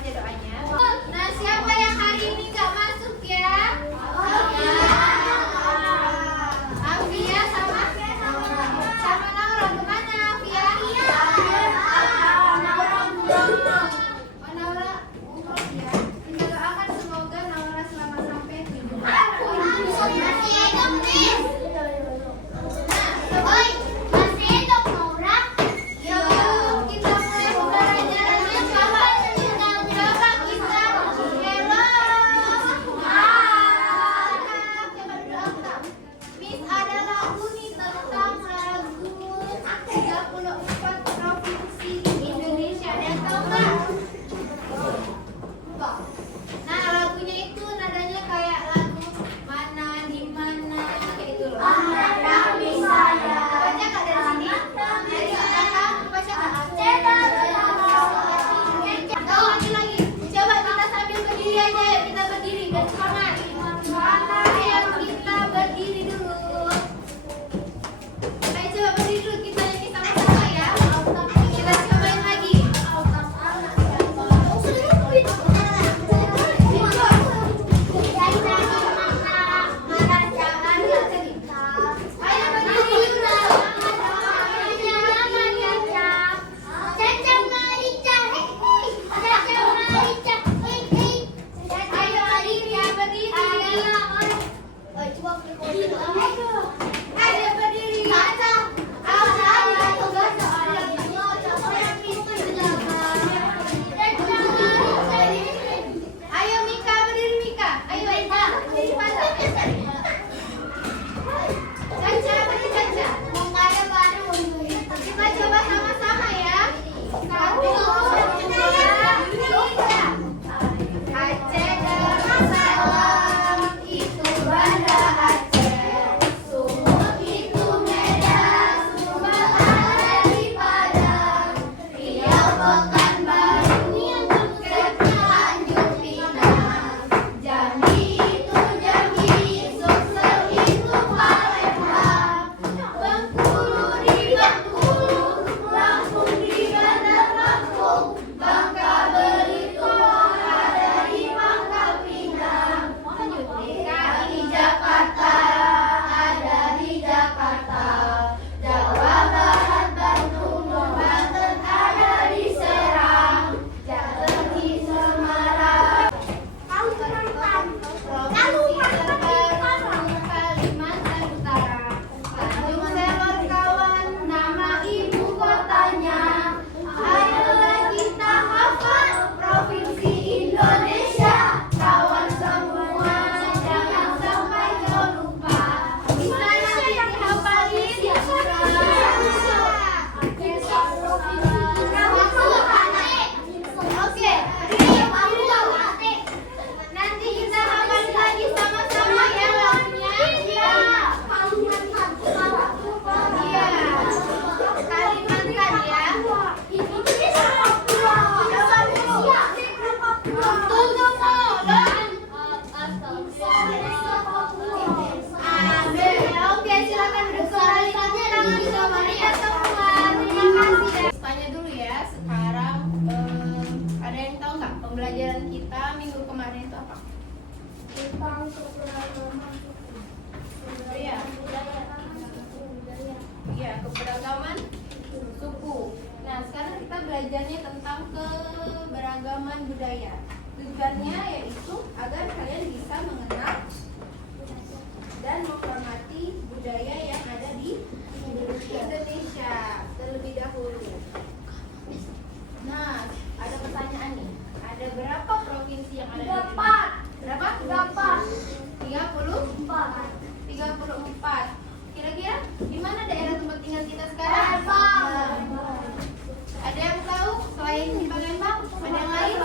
baca doanya. Nah, siapa yang hari ini nggak masuk ya? Afia sama Naura. Kemana Afia? Naura umroh ya. Kita doakan semoga Naura selamat sampai tujuan. Pembelajaran kita minggu kemarin itu apa? Tentang keberagaman Iya, keberagaman suku. Nah, sekarang kita belajarnya tentang keberagaman budaya. Tujuannya yaitu agar kalian bisa mengenal dan menghormati budaya yang ada di Indonesia terlebih dahulu. Nah, ada pertanyaan nih. Ada berapa provinsi yang ada di Indonesia? Berapa? 34. Kira-kira di mana daerah tempat tinggal kita sekarang? Ada yang tahu selain di Palembang? Ada yang lain?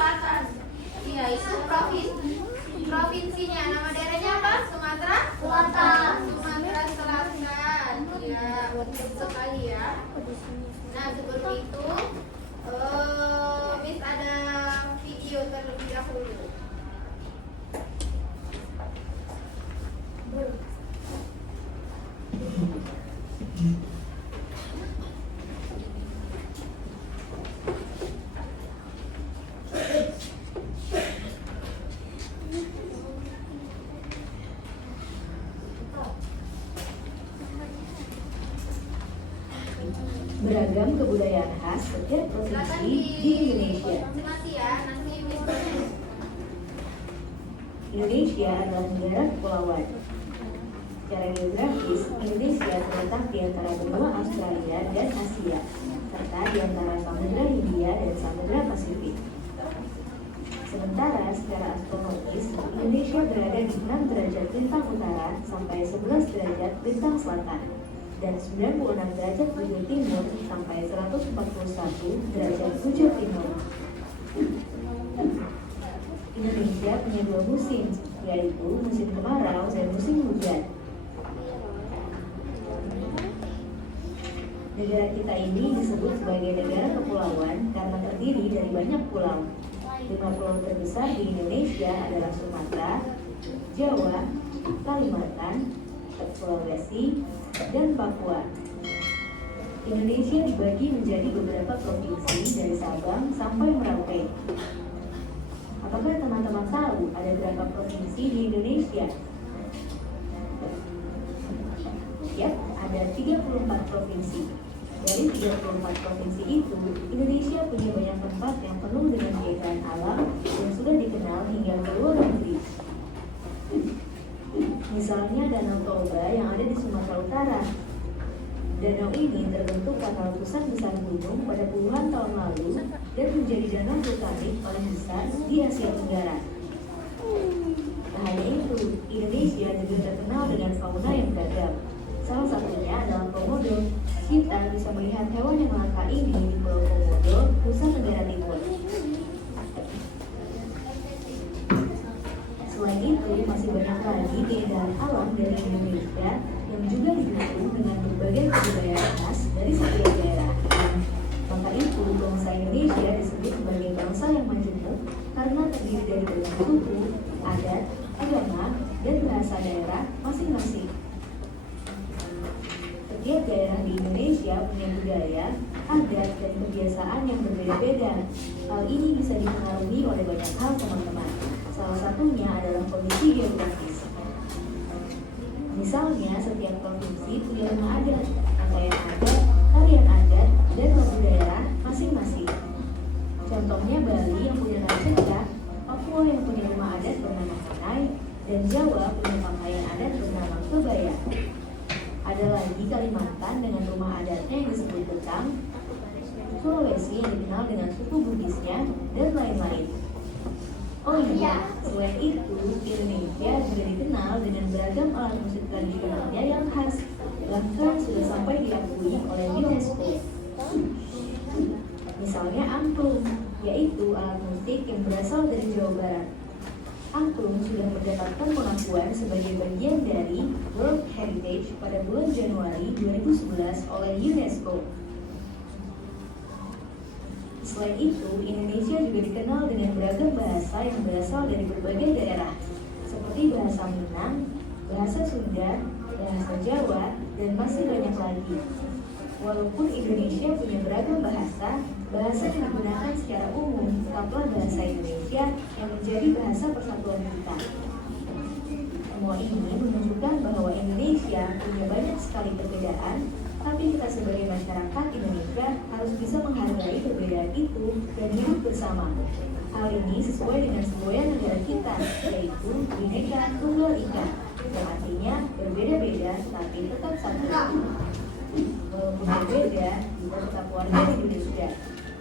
Iya, itu provinsinya. Nama daerahnya apa? Sumatera Selatan. Ya, betul sekali ya. Nah, sebelum itu Miss ada video terlebih dahulu. beragam kebudayaan khas setiap provinsi di Indonesia. Mati ya, nanti Indonesia adalah negara kepulauan. Secara geografis, Indonesia terletak di antara benua Australia dan Asia, serta di antara Samudra Hindia dan Samudra Pasifik. Sementara secara astronomis, Indonesia berada di 6 derajat lintang utara sampai 11 derajat lintang selatan, dan 96 derajat bujur timur sampai 141 derajat bujur timur. Indonesia punya 2 musim, yaitu musim kemarau dan musim hujan. Negara kita ini disebut sebagai negara kepulauan karena terdiri dari banyak pulau. 5 pulau terbesar di Indonesia adalah Sumatera, Jawa, Kalimantan, Sulawesi, dan Papua. Indonesia dibagi menjadi beberapa provinsi dari Sabang sampai Merauke. Apakah teman-teman tahu ada berapa provinsi di Indonesia? Yap, ada 34 provinsi. Dari 34 provinsi itu, Indonesia punya banyak tempat yang penuh dengan keindahan alam yang sudah dikenal hingga ke luar negeri. Misalnya Danau Toba yang ada di Sumatera Utara. Danau ini terbentuk karena letusan besar gunung pada puluhan tahun lalu dan menjadi danau vulkanik paling besar di Asia Tenggara. Tak hanya itu, Indonesia juga terkenal dengan fauna yang beragam. Salah satunya adalah komodo. Kita bisa melihat hewan yang langka ini di Pulau Komodo, Nusa Tenggara Timur. Selain itu, masih banyak lagi keindahan alam dari Indonesia yang juga didukung dengan berbagai kebudayaan khas dari setiap daerah. Maka itu, bangsa Indonesia disebut sebagai bangsa yang majemuk karena terdiri dari banyak suku, adat, agama, dan bahasa daerah masing-masing. Setiap daerah di Indonesia punya budaya, adat, dan kebiasaan yang berbeda-beda. Hal ini bisa dipengaruhi oleh banyak hal, teman-teman. Salah satunya adalah kondisi geografis. Misalnya, setiap provinsi punya rumah adat, pakaian adat, tarian adat, dan lagu daerah masing-masing. Contohnya Bali yang punya tari Kecak, Papua yang punya rumah adat bernama Kanai, dan Jawa punya pakaian adat bernama Kebaya. Ada lagi Kalimantan dengan rumah adatnya yang disebut Betang, Sulawesi yang dikenal dengan suku Bugisnya, dan lain-lain. Oh iya, selain itu, Indonesia juga dikenal dengan beragam alat musik tradisionalnya yang khas, bahkan sudah sampai diakui oleh UNESCO. Misalnya angklung, yaitu alat musik yang berasal dari Jawa Barat. Angklung sudah mendapatkan pengakuan sebagai bagian dari World Heritage pada bulan Januari 2011 oleh UNESCO. Selain itu, Indonesia juga dikenal dengan beragam bahasa yang berasal dari berbagai daerah, seperti bahasa Minang, bahasa Sunda, bahasa Jawa, dan masih banyak lagi. Walaupun Indonesia punya beragam bahasa, bahasa yang digunakan secara umum tetaplah bahasa Indonesia yang menjadi bahasa persatuan kita. Semua ini menunjukkan bahwa Indonesia punya banyak sekali perbedaan, tapi kita sebagai masyarakat Indonesia harus bisa menghargai perbedaan itu dan hidup bersama. Hal ini sesuai dengan semboyan negara kita, yaitu Bhinneka Tunggal Ika, yang artinya berbeda-beda tapi tetap satu. Walaupun berbeda, kita tetap warga Indonesia.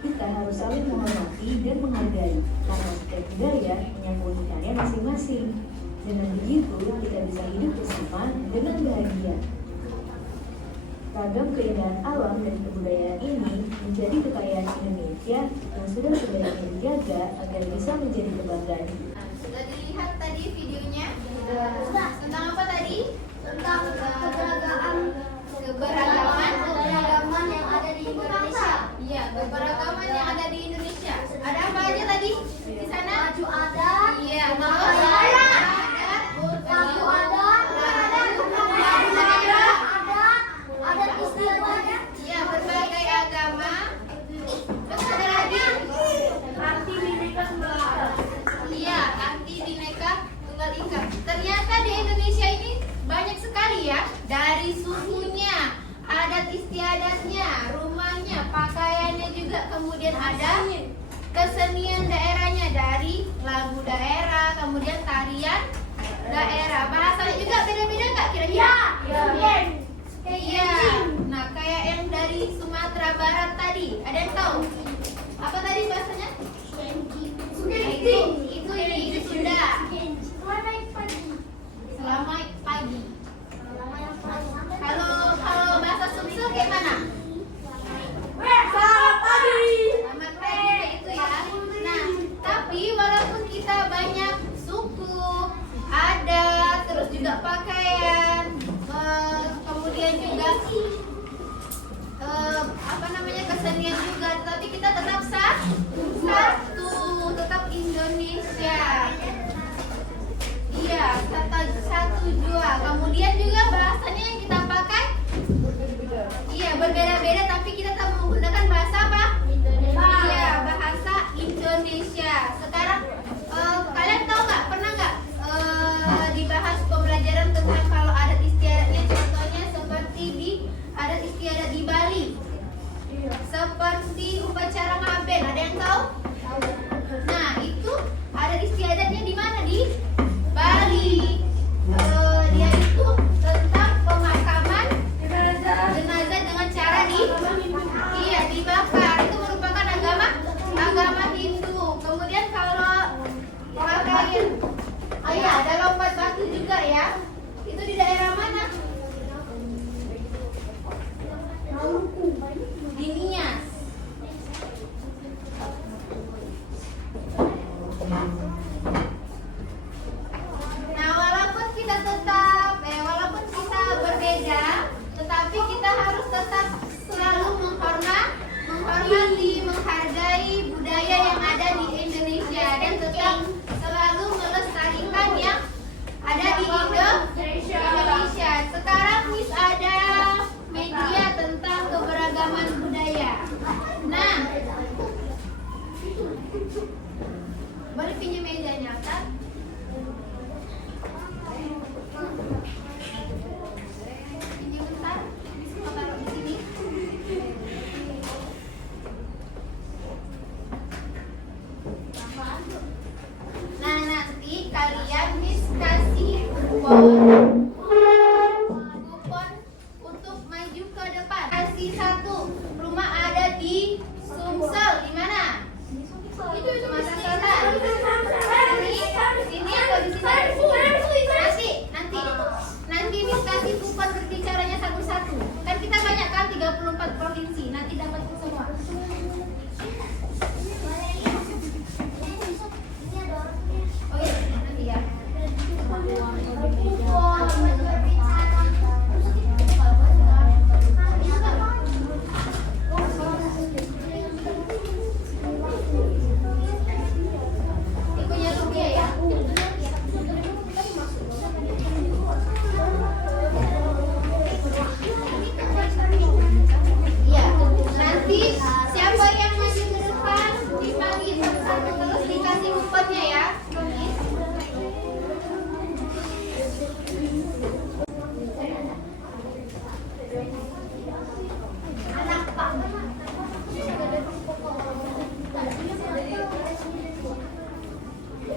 Kita harus saling menghormati dan menghargai, karena setiap budaya punya keunikannya masing-masing. Dengan begitu, kita bisa hidup bersama dengan bahagia. Ragam keindahan alam dan kebudayaan ini menjadi kekayaan Indonesia yang sudah sebaiknya dijaga agar bisa menjadi kebanggaan. Sudah dilihat tadi videonya? Tentang apa tadi? Tentang keberagaman yang ada di Indonesia. Iya, keberagaman yang ada di Indonesia. Ada apa aja tadi di sana? Baju adat. Iya, Adat istiadat. Iya, berbagai agama. Terus ada lagi? Arti Bhinneka Tunggal Ika. Iya, arti Bhinneka Tunggal Ika. Ternyata di Indonesia ini banyak sekali ya, dari sukunya, adat istiadatnya, rumahnya, ada kesenian daerahnya dari lagu daerah, kemudian tarian daerah. Bahasanya juga beda-beda nggak kira-kira? Iya. Nah, kayak yang dari Sumatera Barat tadi, ada yang tahu? Apa tadi bahasanya? Itu Sunda. Selamat pagi. Kalau bahasa Sumsel kayak mana? Selamat pagi itu ya. Nah, tapi walaupun kita banyak suku, adat, terus juga pakaian, kemudian juga kesenian juga, tetapi kita tetap satu, tetap Indonesia. Iya, satu jua. Kemudian juga bahasanya yang kita pakai, iya berbeda-beda, tapi kita tetap menggunakan bahasa apa? Iya, bahasa Indonesia. Sekarang kalian tahu nggak? Pernah nggak dibahas pembelajaran tentang kalau adat istiadatnya? Contohnya seperti adat istiadat di Bali, seperti upacara ngaben. Ada yang tahu? Nah, itu adat istiadatnya di mana? Di Bali. Dia itu tentang pemakaman jenazah dengan cara dibakar. Itu merupakan agama Hindu. Kemudian kalau kalian ada lompat batu juga ya. Itu di daerah mana? Di Nias. Nah, walaupun kita berbeda, tetapi kita harus tetap selalu menghormati, menghargai budaya yang ada di Indonesia dan tetap selalu melestarikan yang ada di Indonesia. Sekarang Miss ada media tentang keberagaman budaya. Nah, boleh pinjam mejanya, Kak? Pinjam bentar. Bisa taruh di sini. Nah, nanti kalian Miss kasih kupon untuk maju ke depan. Kasih satu. Rumah ada di Sumsel. Di mana? Itu Sumatera Selatan. Sini atau di sini? Nanti Miss kasih kupon berbicaranya satu-satu. Kan kita banyak kan 34 provinsi. Nanti dapat semua. Oh iya, nanti ya. Ikunya Rupiah ya. Iya, nanti siapa yang maju ke depan dipanggil satu-satu terus dikasih kuponnya ya.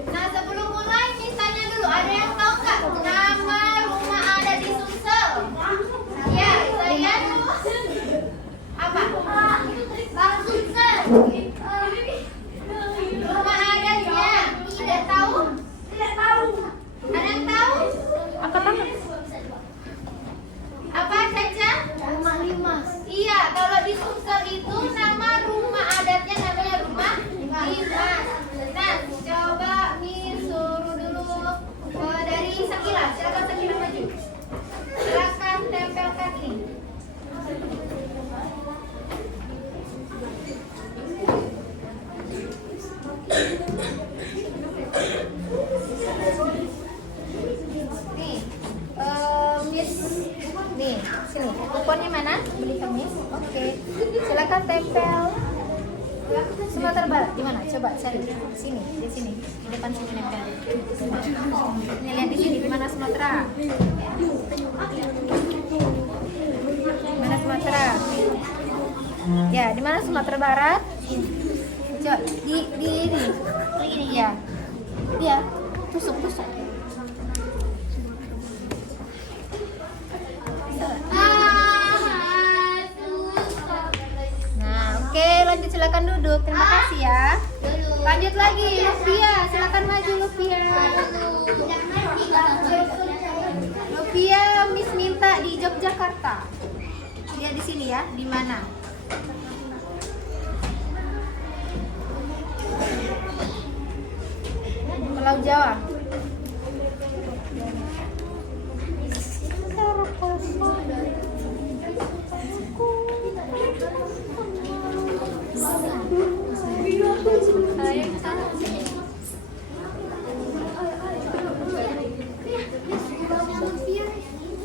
Nah, sebelum mulai Miss tanya dulu, ada yang tahu nggak nama rumah ada di Sumsel? Ya, saya apa? Bang Sumsel. Rumah adatnya tidak tahu? Ada yang tahu? Apa Caca? Rumah Limas. Iya, kalau di Sumsel itu nama rumah adatnya namanya rumah Limas. Nah, coba Miss suruh dulu dari Sakila. Silakan Sakila maju. Silakan tempelkan link. Nih, Miss, nih sini. Kuponnya mana? Belikan Miss. Oke, silakan tempel. Sumatera Barat di mana? Coba cari. Sini, di sini. Di depan sini nempel. Nih, lihat di sini di mana Sumatera? Di mana Sumatera? Ya, di mana Sumatera Barat? di ini ya. Dia tusuk. Nah, oke, lanjut silakan duduk. Terima kasih ya. Lanjut lagi, Lupia, silakan maju Lupia. Lupia, Miss minta di Yogyakarta. Dia di sini ya, di mana? Pulau Jawa.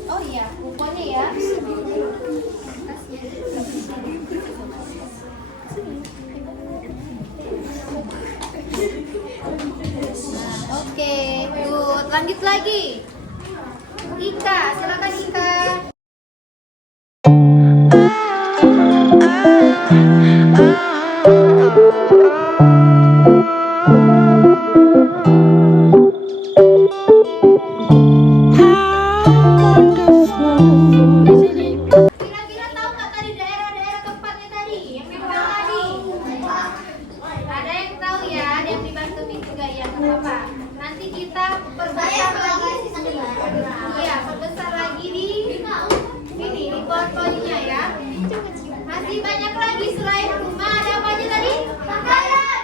Oh iya, kuponnya ya. Oke, good. Lanjut lagi. Ika, silakan Ika. Kira-kira tahu nggak tadi daerah-daerah tempatnya tadi? Yang memang tadi. Ada yang tahu ya? Ada yang dibantuin juga ya, nggak apa-apa. Nanti kita perbesar lagi. Iya, perbesar lagi di ini di PowerPoint-nya ya. Masih banyak lagi selain rumah. Ada apa aja tadi? Pakaian,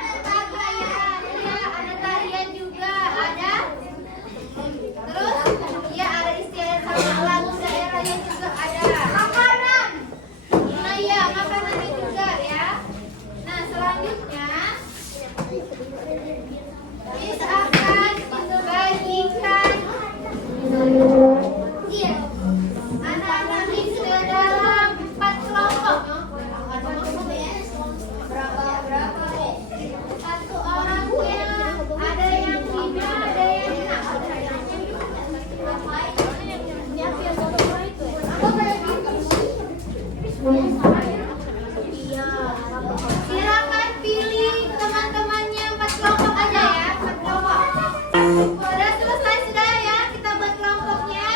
ya, ada tarian juga, ada. Terus, ya ada istiadat sama lagu daerahnya juga ada. Makanan. Nah ya, makanannya juga ya. Nah selanjutnya kita akan bagikan anak-anak ini ke dalam 4 kelompok. Berapa? Satu orangnya ada yang 5, ada yang 6. Silakan pilih teman-temannya 4 kelompok aja ya, 4 kelompok. Sudah selesai sudah ya, kita buat kelompoknya.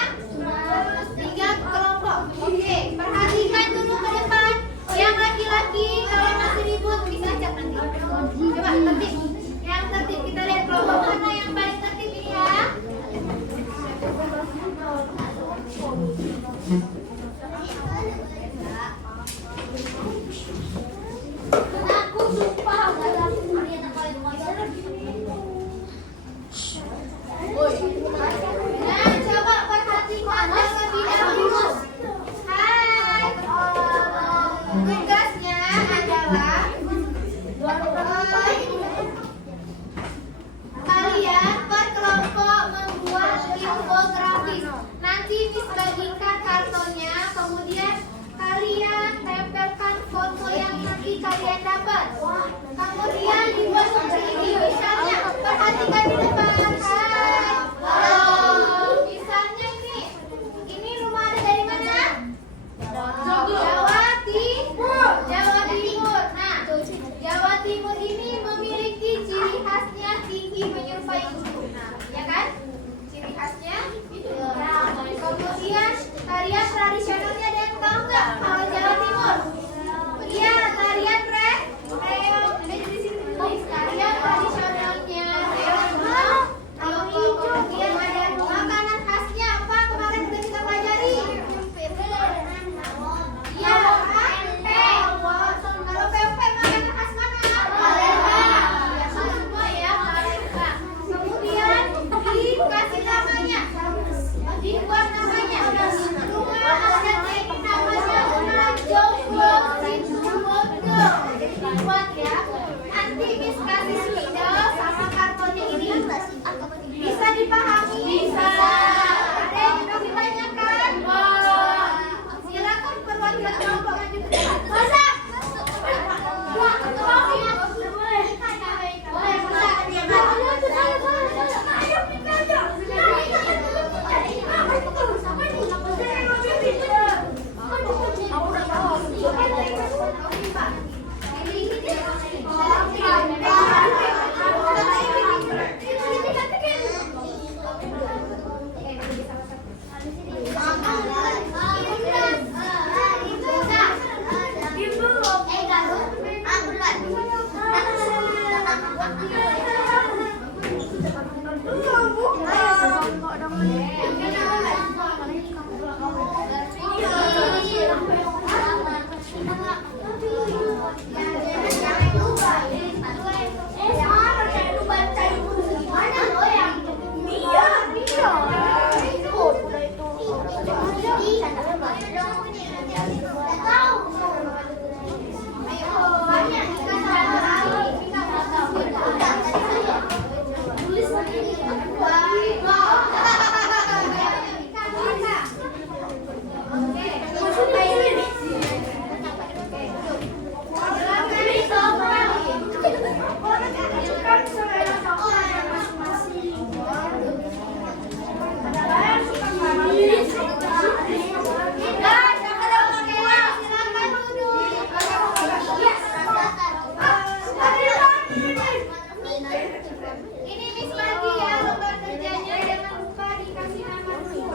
Ini Miss lagi ya lembar kerjanya, jangan lupa dikasih nama dulu.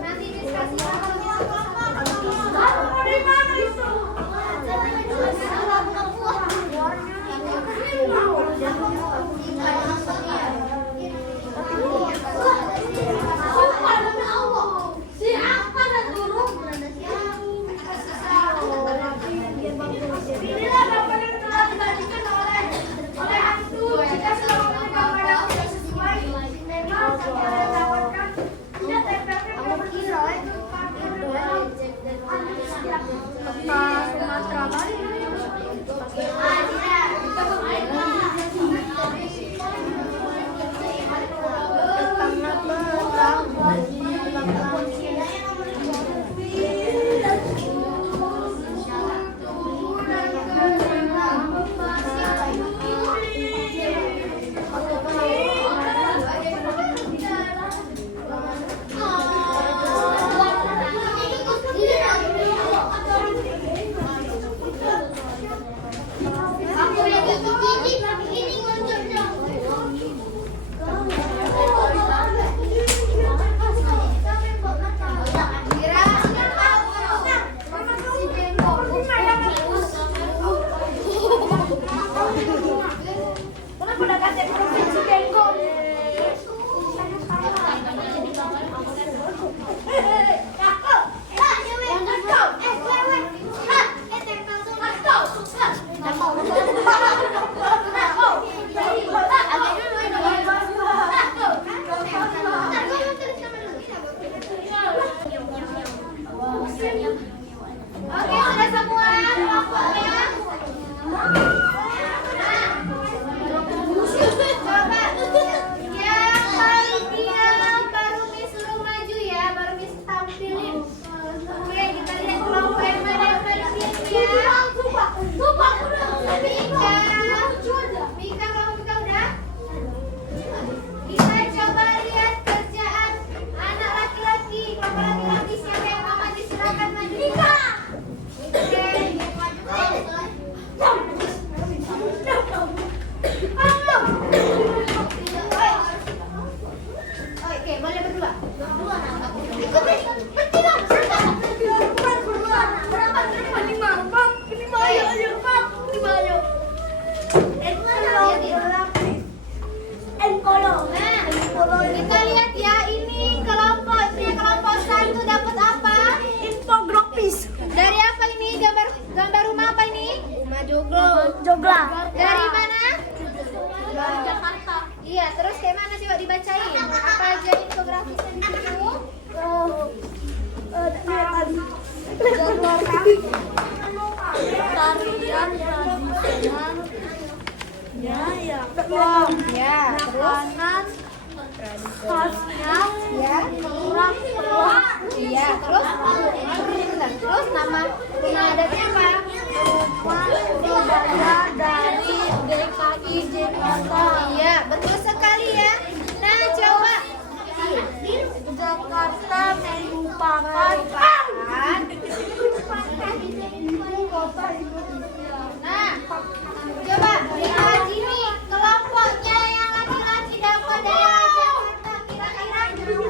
Nanti Miss kasih nama. Oke, sudah semua kelompoknya. Coba yang paling diam baru Miss suruh maju ya, baru Miss tampilin. Oke, kita lihat kelompok yang mana yang paling diam ya. Mika, kalau Mika udah? Kita coba lihat kerjaan anak laki-laki. Kelompok laki-laki siapa yang mama diserahkan maju? Mika. Oke, boleh berdua. Ikutin, bertiga. Kita lihat ya, ini kelompoknya. Kelompok 1 dapat apa? Infografis. Dari apa ini? Gambar rumah apa ini? Rumah Jogla. Dari mana? Dari Jakarta. Iya, terus kayak mana coba dibacain? Apa aja infografisnya di situ? Tarian tradisional. Ya, Ya, terus? makanan khasnya Ya. kurang tua. Iya, terus? Bentar, terus nama rumah adatnya apa? Rumah budaya dari DKI Jakarta. Iya, betul sekali ya. Nah, coba Jakarta merupakan Nah, coba lihat ini kelompoknya yang laki-laki dapat daerah Jakarta. Kira-kira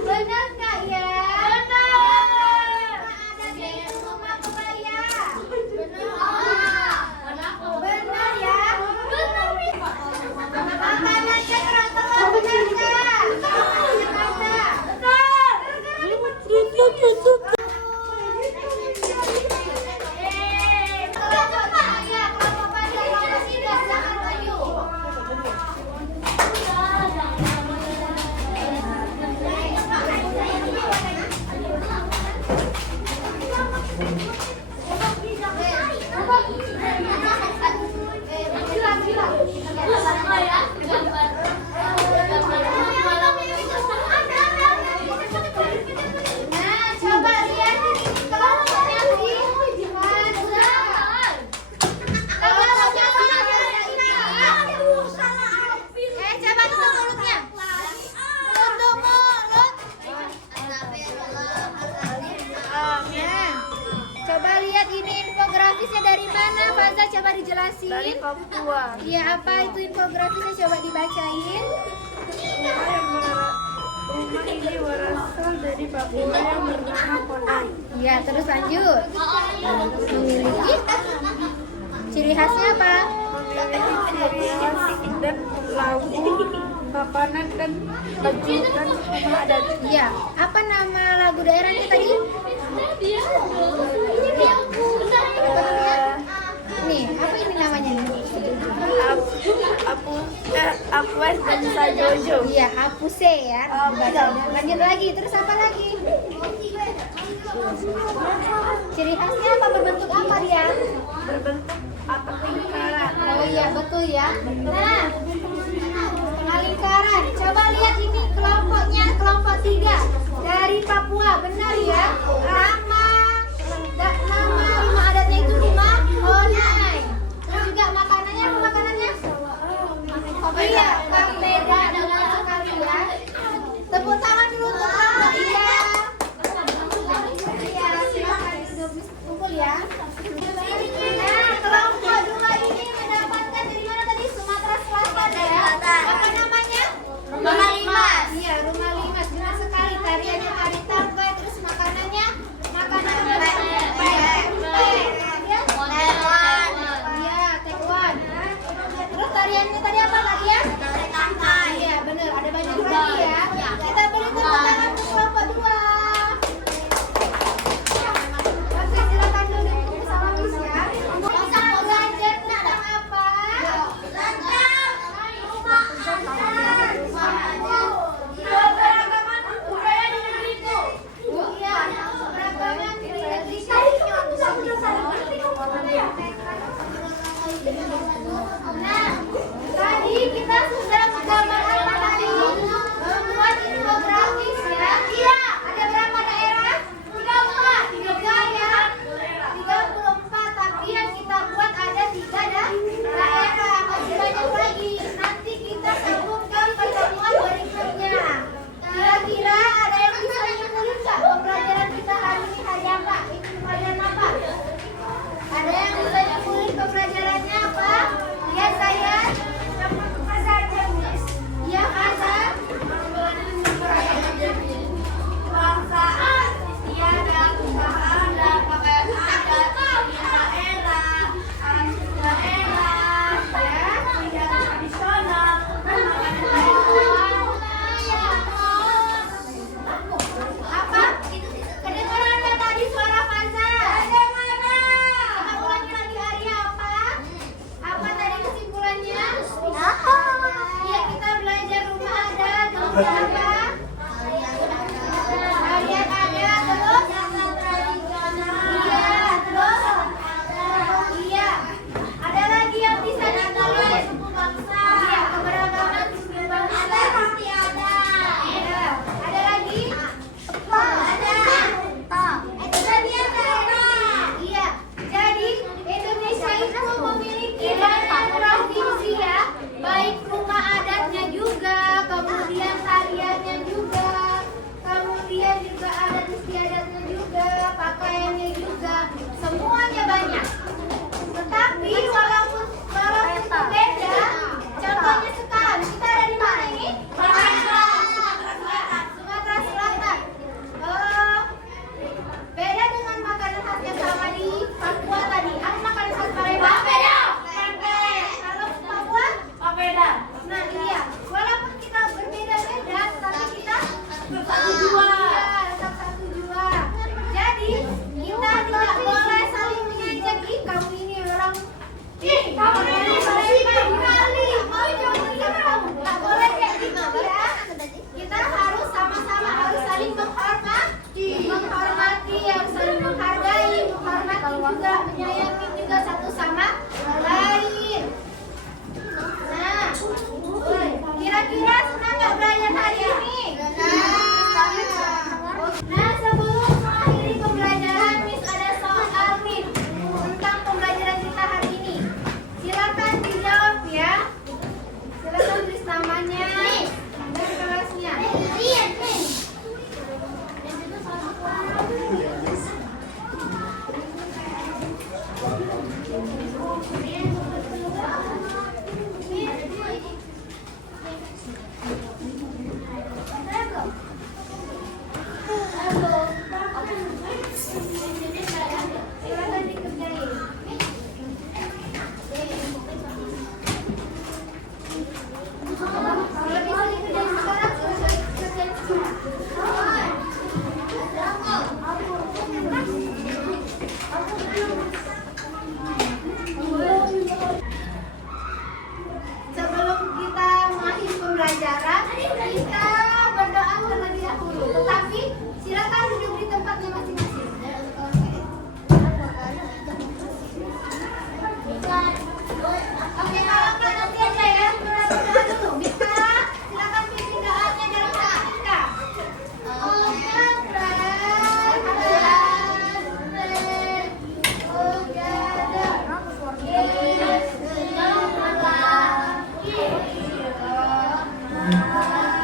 benar nggak ya? Benar. Ada di rumah kebaya. Benar. Benar ya. Benar. jelasin. dari Papua. Iya, apa itu infografisnya? Coba dibacain. Rumah ini berasal dari Papua yang bernama Konai. Iya, terus lanjut. Memiliki ciri khasnya apa? Memiliki ciri khas dan lagu, makanan dan baju dan rumah adat. Iya, apa nama lagu daerahnya tadi? Nih, apa ini namanya nih? Apus dan Sajojo. Iya, Apuse ya. Oh, betul. Lanjut lagi, terus apa lagi? Ciri khasnya apa? Berbentuk apa dia? Berbentuk atap lingkaran. Oh iya, betul ya. Nah, tengah lingkaran. Coba lihat ini kelompoknya, kelompok 3 dari Papua. Benar ya? Nama rumah adatnya itu rumah Konai. Terus juga makanannya, apa makanannya? Oh iya, papeda dengan sekali ya. Tepuk tangan dulu untuk kelompok. Iya. Iya, silakan kumpul ya. Nah, kelompok 2 ini mendapatkan dari mana tadi? Sumatera Selatan ya. Apa namanya? Rumah Limas. Iya, rumah Limas. Benar sekali. Tariannya tari tangga, terus makanannya makanan apa? Iya, tekwan. Terus tariannya tadi apa lagi ya? Iya, benar. Ada banyak lagi ya. Kita beri tepuk tangan untuk kelompok 2. Oke, silakan duduk bersama Miss ya. Bisa belajar tentang apa? Keberagaman budaya di negeri itu. Iya, keberagaman di negeri itu. Nah, tadi kita sudah menggambar apa tadi? Membuat infografis ya. Iya, ada berapa daerah? 34. 3 ya. 34, tapi yang kita buat ada 3 daerah. Masih banyak lagi. Nanti kita sambungkan pertemuan berikutnya. Kira-kira ada yang bisa nyimpulin nggak pembelajaran kita hari ini hari apa? Ini pembelajaran apa? Ada yang bisa nyimpulin pembelajarannya apa? Lihat saya. Apa saja, Miss? Iya, ada. Kebangsaan, istiadat, ada, pakaian adat, daerah, alat daerah, ya, hidangan tradisional, apa? Kedengaran nggak tadi suara Faza? Coba ulangi lagi, Arya, apa? Apa tadi kesimpulannya? Iya, kita belajar rumah adat, kemudian apa? Tarian ada, terus? Iya, terus? Iya. Ada lagi yang bisa ditulis? Iya, keberagaman suku bangsa. Iya. Ada lagi? Iya. Jadi Indonesia itu memiliki banyak provinsi ya, baik rumah adatnya juga, kemudian tarian pembelajaran, kita berdoa terlebih dahulu. Tetapi silakan duduk di tempatnya masing-masing. Oke, kalau nggak nanti aja ya. Berdoa dulu. Bisa silakan pimpin doanya dalam doa kita. Together.